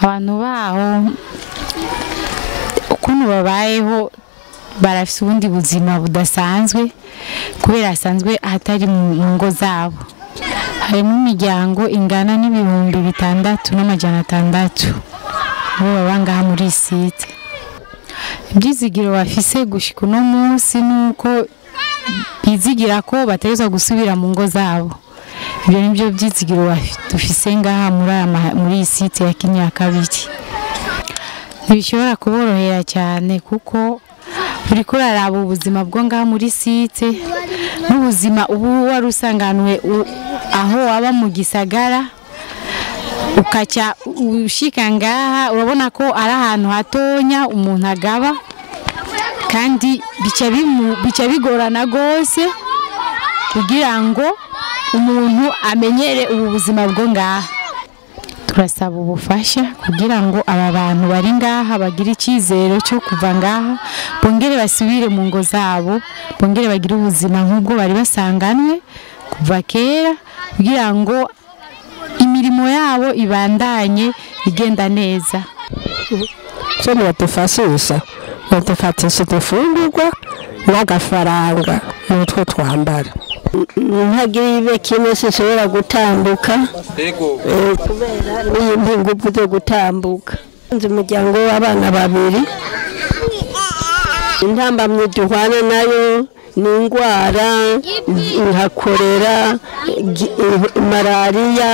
abantu baho ukuntu babayeho barafise ubundi buzima budasanzwe kubera asanzwe atari mu ngo zabo. Harimo imiryango ingana n'ibihumbi 6,600 bo babanga muri site. Ibyizigiro bafise gushika uno munsi nuko bizigira ko bategezwa gusubira mu ngo zabo. Ibyo nibyo byizigiro dufise ngaha muri site ya Kinyinya kabiri. Ntibishobora kuborohera cyane kuko uri kuraraba ubuzima bwo ngaha muri site n'ubuzima ubu warusanganwe aho waba mu gisagara ukaca ushika ngaha urabona ko ari ahantu hatonya umuntu agaba kandi bica bigorana gose kugira ngo umuntu amenyere ubu buzima bwo ngaha. Turasaba ubufasha kugira ngo aba bantu bari ngaha bagire icyizero cyo kuva ngaha bongere basubire mu ngo zabo, bongere bagire ubuzima nk'ubwo bari basanganwe kuva kera kugira ngo imirimo yabo ibandanye igenda neza. Cyo batufashisha batufatisha dufungurwa n'agafaranga n'utwo twambara. Ntagira ibe kimwe sinshobora gutambuka kubera n'ingufu zo gutambuka. Nzi umuryango w'abana babiri, intambamye duhana nayo ni indwara nka kolera, malariya